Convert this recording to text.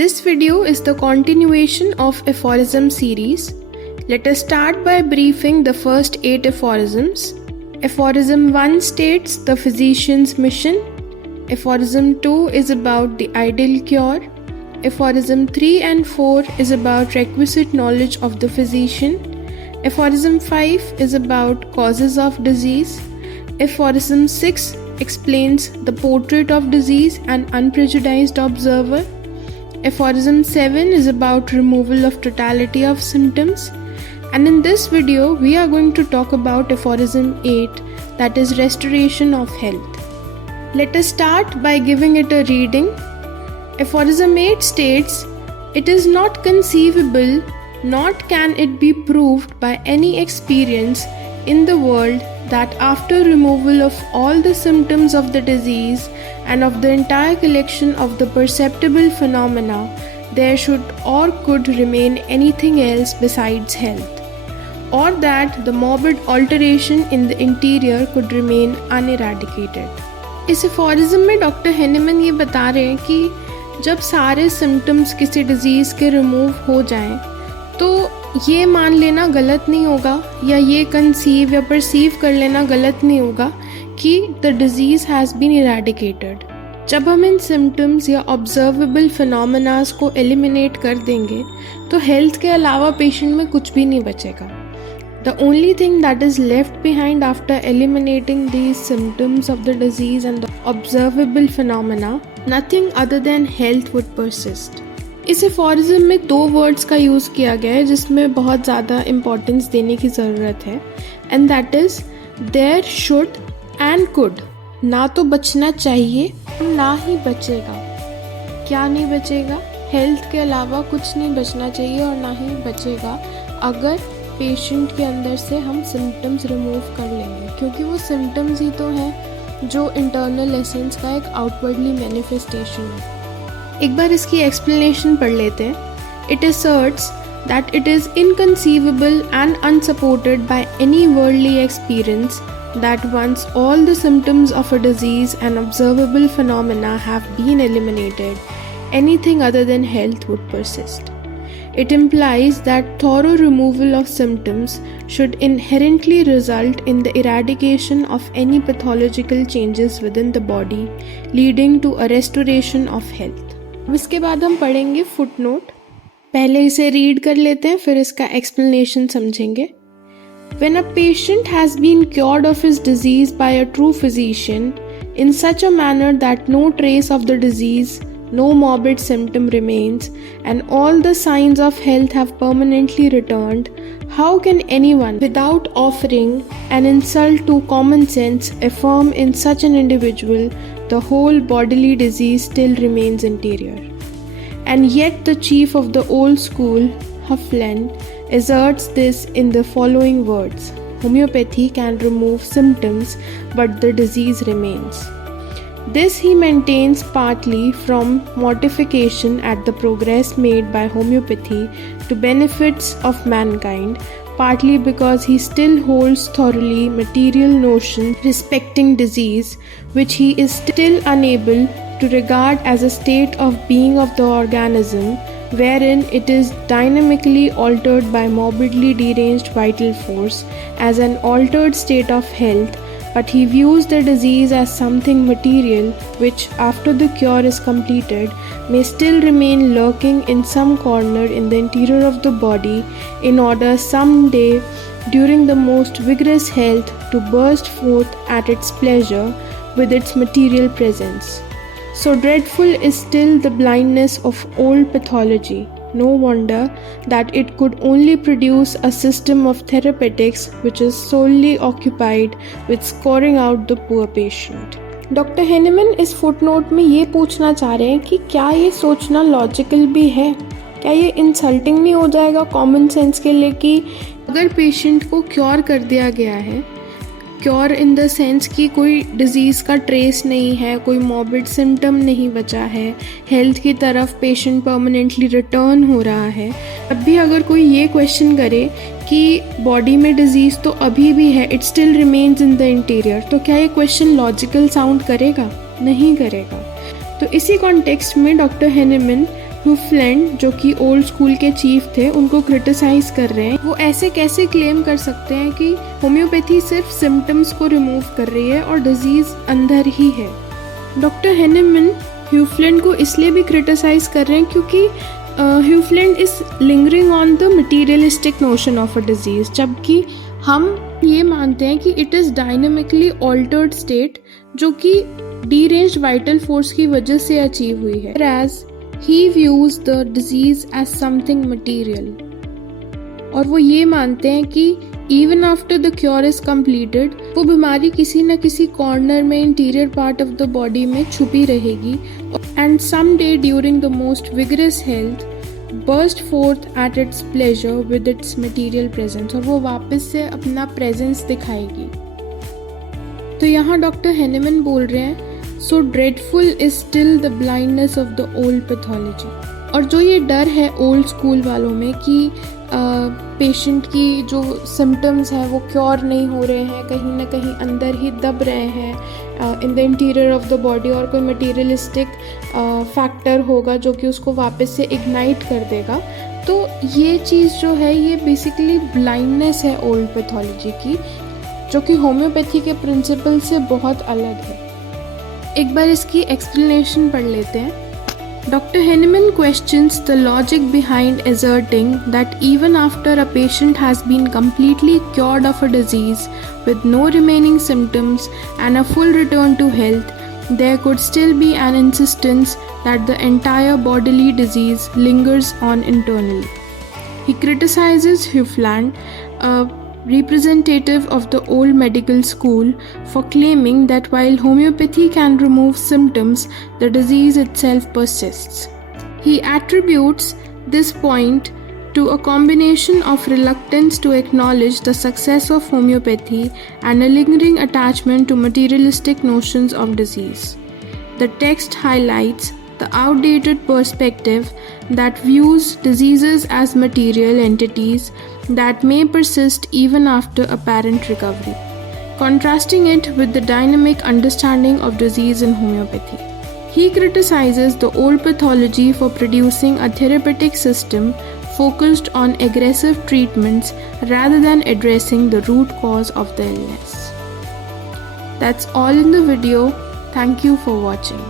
This video is the continuation of Aphorism series. Let us start by briefing the first 8 aphorisms. Aphorism 1 states the physician's mission. Aphorism 2 is about the ideal cure. Aphorism 3 and 4 is about requisite knowledge of the physician. Aphorism 5 is about causes of disease. Aphorism 6 explains the portrait of disease and unprejudiced observer. Aphorism 7 is about removal of totality of symptoms. And in this video, we are going to talk about Aphorism 8, that is restoration of health. Let us start by giving it a reading. Aphorism 8 states, "It is not conceivable, nor can it be proved by any experience in the world that after removal of all the symptoms of the disease and of the entire collection of the perceptible phenomena, there should or could remain anything else besides health, or that the morbid alteration in the interior could remain uneradicated." इस aphorism में doctor Hahnemann ये बता रहे हैं कि जब सारे symptoms किसी डिजीज़ के रिमूव हो जाएं तो ये मान लेना गलत नहीं होगा या ये कंसीव या परसीव कर लेना गलत नहीं होगा कि the disease has been eradicated. जब हम इन सिम्टम्स या ऑब्जर्वेबल फिनोमेनास को एलिमिनेट कर देंगे तो हेल्थ के अलावा पेशेंट में कुछ भी नहीं बचेगा। The only thing that is left behind after eliminating these symptoms of the disease and the observable phenomena, nothing other than health would persist. इस एफोरिज्म में 2 वर्ड्स का यूज़ किया गया है जिसमें बहुत ज़्यादा इम्पोर्टेंस देने की ज़रूरत है, and that is there should and could. ना तो बचना चाहिए ना ही बचेगा। क्या नहीं बचेगा? हेल्थ के अलावा कुछ नहीं बचना चाहिए और ना ही बचेगा अगर पेशेंट के अंदर से हम सिम्टम्स रिमूव कर लेंगे, क्योंकि वो सिम्टम्स ही तो हैं जो इंटरनल एसेंस का एक आउटवर्डली मैनिफेस्टेशन है। एक बार इसकी एक्सप्लेनेशन पढ़ लेते हैं। It asserts that it is inconceivable and unsupported by any worldly experience that once all the symptoms of a disease and observable phenomena have been eliminated, anything other than health would persist. It implies that thorough removal of symptoms should inherently result in the eradication of any pathological changes within the body, leading to a restoration of health. इसके बाद हम पढ़ेंगे footnote. पहले इसे read कर लेते हैं, फिर इसका एक्सप्लेनेशन समझेंगे। When a patient has been cured of his disease by a true physician in such a manner that no trace of the disease, no morbid symptom remains, and all the signs of health have permanently returned, how can anyone, without offering an insult to common sense, affirm in such an individual the whole bodily disease still remains interior? And yet the chief of the old school, Hufflen, asserts this in the following words: homeopathy can remove symptoms, but the disease remains. This he maintains partly from mortification at the progress made by homeopathy to benefits of mankind, partly because he still holds thoroughly material notions respecting disease, which he is still unable to regard as a state of being of the organism, wherein it is dynamically altered by morbidly deranged vital force as an altered state of health, but he views the disease as something material which, after the cure is completed, may still remain lurking in some corner in the interior of the body, in order some day during the most vigorous health to burst forth at its pleasure with its material presence. So dreadful is still the blindness of old pathology. No wonder that it could only produce a system of therapeutics which is solely occupied with scoring out the poor patient. Doctor Hahnemann इस footnote में ये पूछना चाह रहे हैं कि क्या ये सोचना लॉजिकल भी है? क्या ये इंसल्टिंग नहीं हो जाएगा कॉमन सेंस के लिए कि अगर पेशेंट को क्योर कर दिया गया है, क्योर इन द सेंस कि कोई डिज़ीज़ का ट्रेस नहीं है, कोई मॉर्बिड सिम्टम नहीं बचा है, हेल्थ की तरफ पेशेंट परमानेंटली रिटर्न हो रहा है, तब भी अगर कोई ये क्वेश्चन करे कि बॉडी में डिजीज़ तो अभी भी है, it still remains in the interior, तो क्या ये क्वेश्चन लॉजिकल साउंड करेगा? नहीं करेगा। तो इसी कॉन्टेक्स्ट में डॉक्टर हेनेमन हुफलैंड जो कि ओल्ड स्कूल के चीफ थे उनको क्रिटिसाइज कर रहे हैं। वो ऐसे कैसे क्लेम कर सकते हैं कि होम्योपैथी सिर्फ सिम्टम्स को रिमूव कर रही है और डिजीज अंदर ही है। डॉक्टर हैनेमन हुफलैंड को इसलिए भी क्रिटिसाइज कर रहे हैं क्योंकि Hufeland is lingering on the materialistic notion of a disease, जबकि हम ये मानते हैं कि it is dynamically altered state जो कि डीरेंज्ड वाइटल फोर्स की वजह से अचीव हुई है। Whereas he views the disease as something material, और वो ये मानते हैं कि even after the cure is completed, वो बीमारी किसी न किसी कॉर्नर में interior part of the body में छुपी रहेगी and someday during the most vigorous health burst forth at its pleasure with its material presence, और वो वापस से अपना प्रेजेंस दिखाएगी। तो यहाँ डॉक्टर हैनेमन बोल रहे हैं So dreadful is still the blindness of the old pathology, और जो ये डर है ओल्ड स्कूल वालों में कि पेशेंट की जो सिम्टम्स हैं वो क्योर नहीं हो रहे हैं, कहीं ना कहीं अंदर ही दब रहे हैं in the interior of the body, और कोई मटीरियलिस्टिक फैक्टर होगा जो कि उसको वापस से इग्नाइट कर देगा। तो ये चीज़ जो है ये बेसिकली ब्लाइंडनेस है ओल्ड पैथोलॉजी की, जो कि होम्योपैथी के प्रिंसिपल से बहुत अलग है। एक बार इसकी एक्सप्लेनेशन पढ़ लेते हैं। Dr. Henneman questions the logic behind asserting that even after a patient has been completely cured of a disease with no remaining symptoms and a full return to health, there could still be an insistence that the entire bodily disease lingers on internally. He criticizes Hufeland, a representative of the old medical school, for claiming that while homeopathy can remove symptoms, the disease itself persists. He attributes this point to a combination of reluctance to acknowledge the success of homeopathy and a lingering attachment to materialistic notions of disease. The text highlights the outdated perspective that views diseases as material entities that may persist even after apparent recovery, contrasting it with the dynamic understanding of disease in homeopathy. He criticizes the old pathology for producing a therapeutic system focused on aggressive treatments rather than addressing the root cause of the illness. That's all in the video. Thank you for watching.